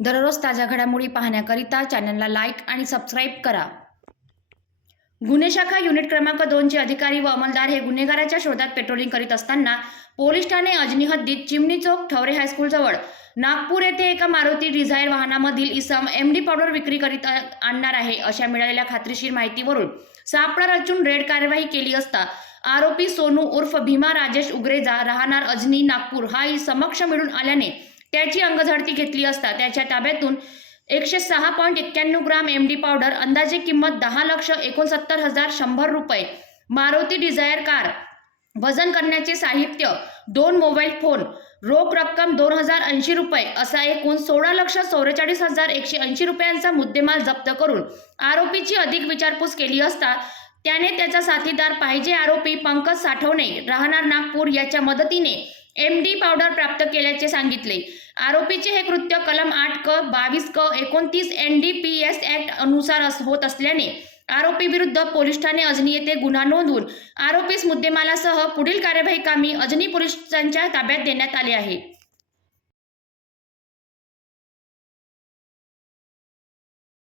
दररोज ताज्या घडामोडी पाहण्याकरिता चॅनलला लाईक आणि सबस्क्राईब करा. गुन्हे शाखा युनिट क्रमांक दोनचे अधिकारी व अंमलदार हे गुन्हेगाराच्या शोधात पेट्रोलिंग करीत असताना पोलीस ठाणे अजनी हद्दीत चिमणी चौक ठवरे हायस्कूलजवळ नागपूर येथे एका मारुती डिझायर वाहनामधील इसम एम डी पावडर विक्री करीत आणणार आहे अशा मिळालेल्या खात्रीशीर माहितीवरून सापळा रचून रेड कार्यवाही केली असता आरोपी सोनू उर्फ भीमा राजेश उग्रेजा राहणार अजनी नागपूर हा समक्ष मिळून आल्याने त्याची अंगझडती घेतली असता त्याच्या ताब्यातून एकशे सहा पॉईंट एक्क्याण्णव ग्राम एम डी पावडर अंदाजे किंमत दहा लक्ष एकोणसत्तर हजार शंभर रुपये मारुती डिझायर कार वजन करण्याचे साहित्य दोन मोबाईल फोन रोख रक्कम दोन हजार ऐंशी रुपये असा एकूण सोळा लक्ष चौवेचाळीस हजार एकशे ऐंशी रुपयांचा मुद्देमाल जप्त करून आरोपीची अधिक विचारपूस केली असता त्याने त्याचा साथीदार पाहिजे आरोपी पंकज साठवणे राहणार नागपूर याच्या मदतीने एम डी पावडर प्राप्त केल्याचे सांगितले. आरोपीचे हे कृत्य कलम आठ क बावीस क एकोणतीस N D P S act अनुसार अस- होत असल्याने आरोपी विरुद्ध पोलीस ठाणे अजनी येथे गुन्हा नोंदवून आरोपीस मुद्देमालासह पुढील कार्यवाही कामी अजनी पोलिसांच्या ताब्यात देण्यात आले आहे.